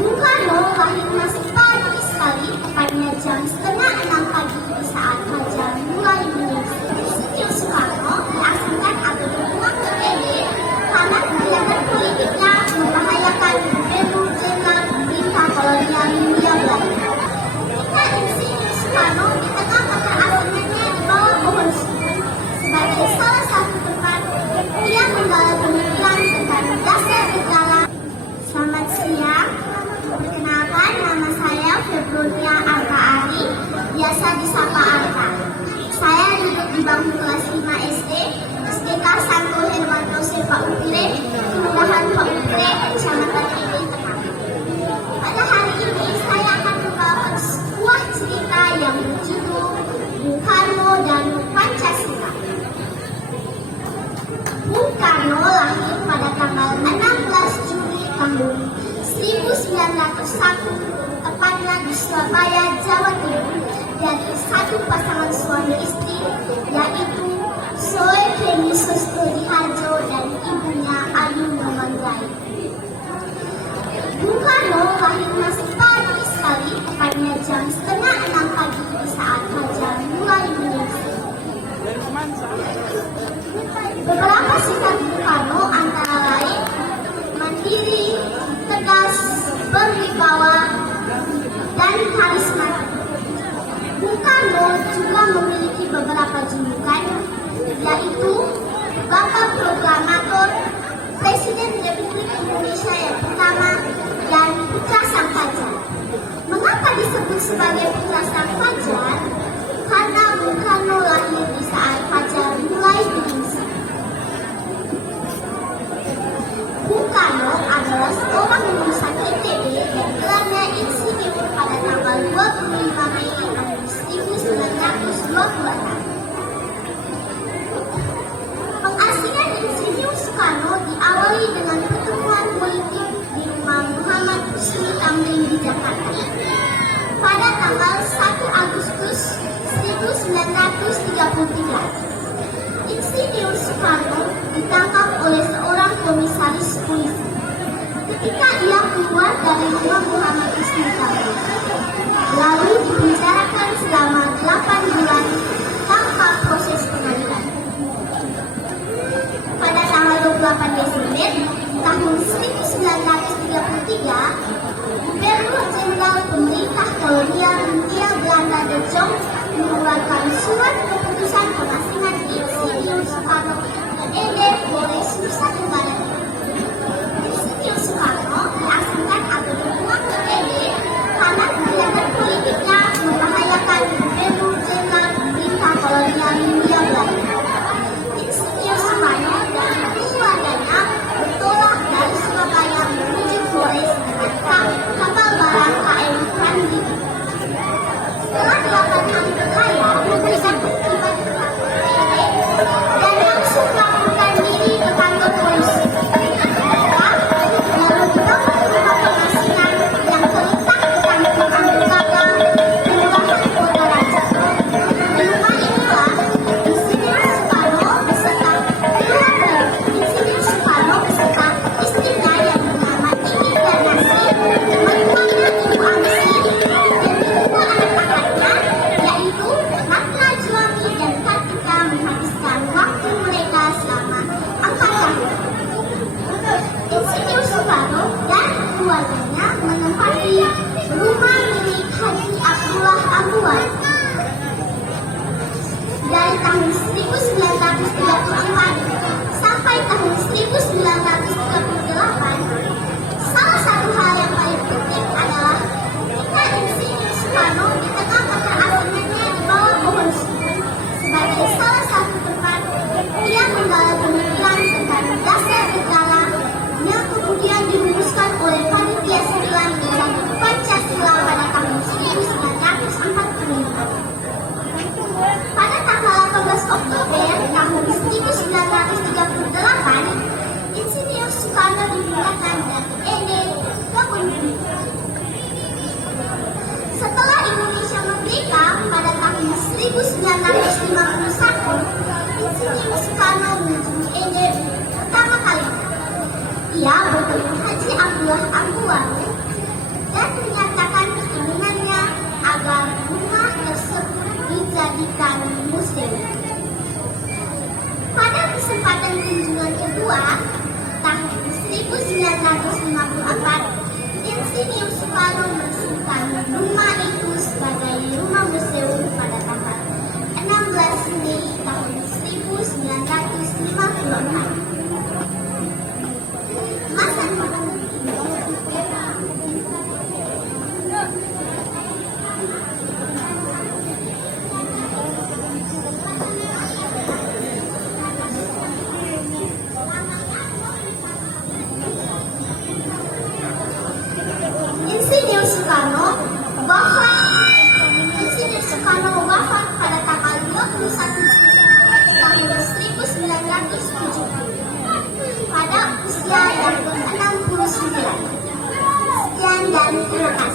Bung Karno lahir masih pagi sekali, tepatnya jam 5:30 pagi di saat fajar mulai menyingsing. Insinyur Soekarno diasingkan atau dibuang ke PD karena kegiatan politiknya membahayakan Gubernur Jenderal pemerintah kolonial Hindia Belanda. Ketika Insinyur Soekarno di tengah keterasingannya di bawah pohon suku sebagai salah satu tempat ia menggalang pemikiran tentang dasar negara. Selamat siang. Perkenalkan, nama saya Febronia Arta Ari, biasa disapa Arta. Saya duduk di bangku kelas 5 SD, SDK Santo Hermanto Pak Ukire, Kelurahan Pak Ukire, Kecamatan Ede Tengah. Pada hari ini saya akan membawakan sebuah cerita yang berjudul Bung Karno dan Pancasila. Bung Karno lahir pada tanggal 16 Juli tahun 1901, tepatnya di Surabaya, Jawa Timur, dari satu pasangan suami istri, yaitu Soe Heni Sustodiharjo dan ibunya Ayu Mamanggai. Bung Karno lahir masih pagi sekali, tepatnya jam 5:30 pagi di saat fajar mulai menyingsing. Beberapa sifat Bung Karno antara lain mandiri, tegas, berwibawa, dan karismatik. Bung Karno juga memiliki beberapa julukan, yaitu Bapak Proklamator, Presiden Republik Indonesia yang pertama, dan Putra Sang Fajar. Mengapa disebut sebagai Putra Sang Fajar? Karena Bung Karno lahir di saat fajar mulai menyingsing. Bung Karno adalah seorang lulusan ITB yang gelarnya insinyur pada tanggal 25 Mei tahun 1926. Pengasingan Insinyur Soekarno diawali dengan pertemuan politik di rumah Muhammad Husni Tamrin di Jakarta pada tanggal 1 Agustus 1933. Insinyur Soekarno ditangkap oleh seorang komisaris polisi ketika ia keluar dari rumah Muhammad Husni Tamrin, lalu dipenjarakan selama 8 bulan tanpa proses pengadilan. Pada tanggal 28 Desember tahun 1933, Gubernur Jenderal pemerintah kolonial Hindia Belanda De Jong mengeluarkan surat keputusan pengasingan Insinyur Soekarno ke Ede, Flores, Nusa Tenggara Timur. Insinyur Soekarno diasingkan atau dibuang ke Ede karena kegiatan politiknya membahayakan Gubernur Jenderal pemerintah kolonial Hindia Belanda. Insinyur Soekarno dan keluarganya bertolak dari Surabaya menuju Flores dengan kapal barang KM Prandini. Setelah 8 hari berlayar memberikan ketertiban di Ede dan langsung melaporkan diri ke kantor polisi. Lalu dibawa ke rumah pengasingan yang terletak di kampung Ambaraga, Kelurahan Kota Raja. Di rumah inilah Insinyur Soekarno beserta istrinya yang bernama Indi Garnasi, mertuanya Ibu Amsi, dan kedua anak-anaknya yaitu Ratna Juwani dan Kartika menghabiskan waktu mereka selama 4 tahun. Insinyur Soekarno dan keluarganya menempati rumah milik Haji Abdullah Ambuan. Dari tahun 1934 sampai tahun 1938, salah satu hal yang paling penting adalah ketika Insinyur Soekarno di tengah keterasingannya di bawah pohon suku sebagai salah satu tempat ia menggalang pemikiran tentang dasar negara yang kemudian dirumuskan oleh Panitia 9 menjadi Pancasila pada tahun 1945. Pada tanggal 18 1954, Insinyur Soekarno meresmikan rumah itu sebagai rumah museum pada tanggal 16 Mei tahun 1954. Masa Insinyur Soekarno wafat pada tanggal 21 Juli tahun 1970 pada usia yang ke-69. Sekian dan terima kasih.